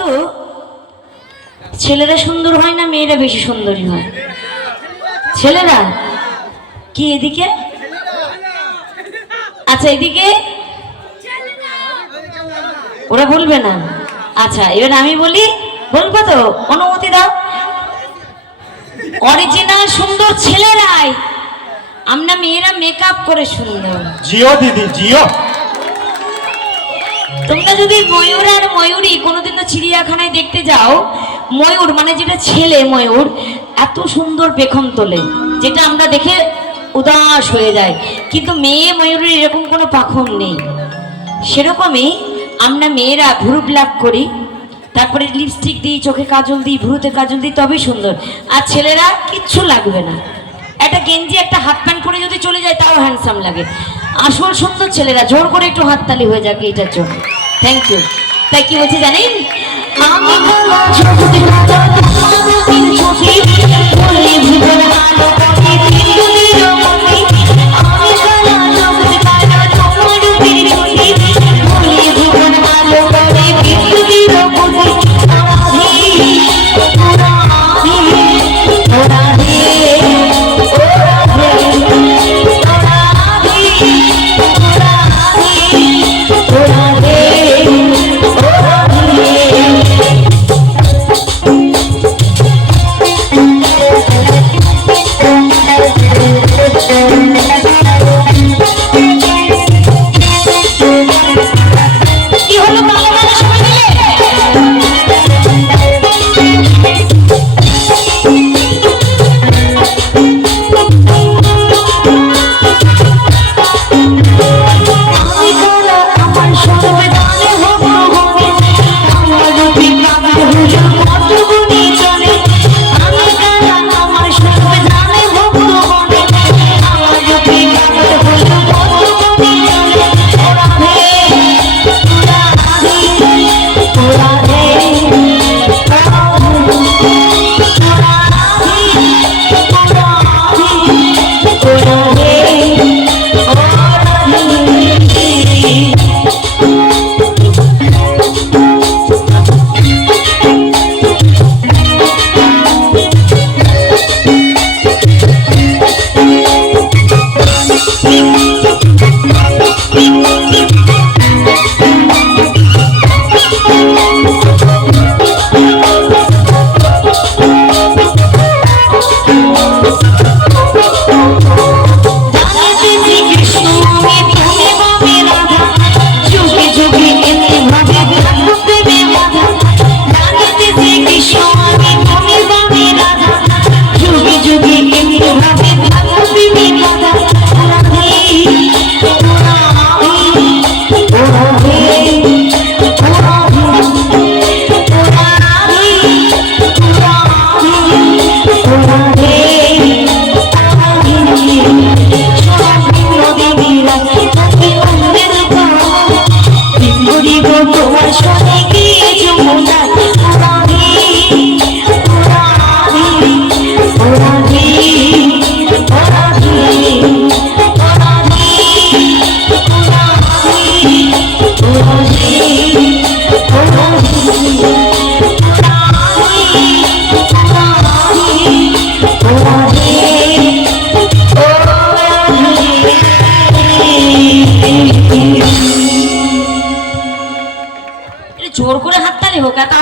তো ছেলেরা সুন্দর হয় না মেয়েরা বেশি সুন্দরী হয়? ছেলেরা কি এদিকে? আচ্ছা এদিকে ওরা বলবে না। আচ্ছা এবার আমি বলি, বলবো তো? অনুমতি দাও। অরিজিনাল সুন্দর ছেলেরাই, আমরা মেয়েরা মেকআপ করে সুন্দর। জিও দিদি জিও। তোমরা যদি ময়ূর আর ময়ূরী কোনোদিনও চিড়িয়াখানায় দেখতে যাও, ময়ূর মানে যেটা ছেলে ময়ূর এত সুন্দর পেখম তোলে, যেটা আমরা দেখে উদাস হয়ে যায়, কিন্তু মেয়ে ময়ূরের এরকম কোনো পাখম নেই। সেরকমই আমরা মেয়েরা ভ্রু ব্লাক করি, তারপরে লিপস্টিক দিই, চোখে কাজল দিই, ভ্রুতে কাজল দিই, তবেই সুন্দর। আর ছেলেরা কিচ্ছু লাগবে না, একটা গেঞ্জি একটা হাফ প্যান্ট পরে যদি চলে যায় তাও হ্যান্ডসাম লাগে। আসল সুন্দর ছেলেরা জোর করে একটু হাততালি হয়ে যাক এটার জন্য। Thank you. তাই কি বলছি জানেন? জোর করে হাততালি হোক, এত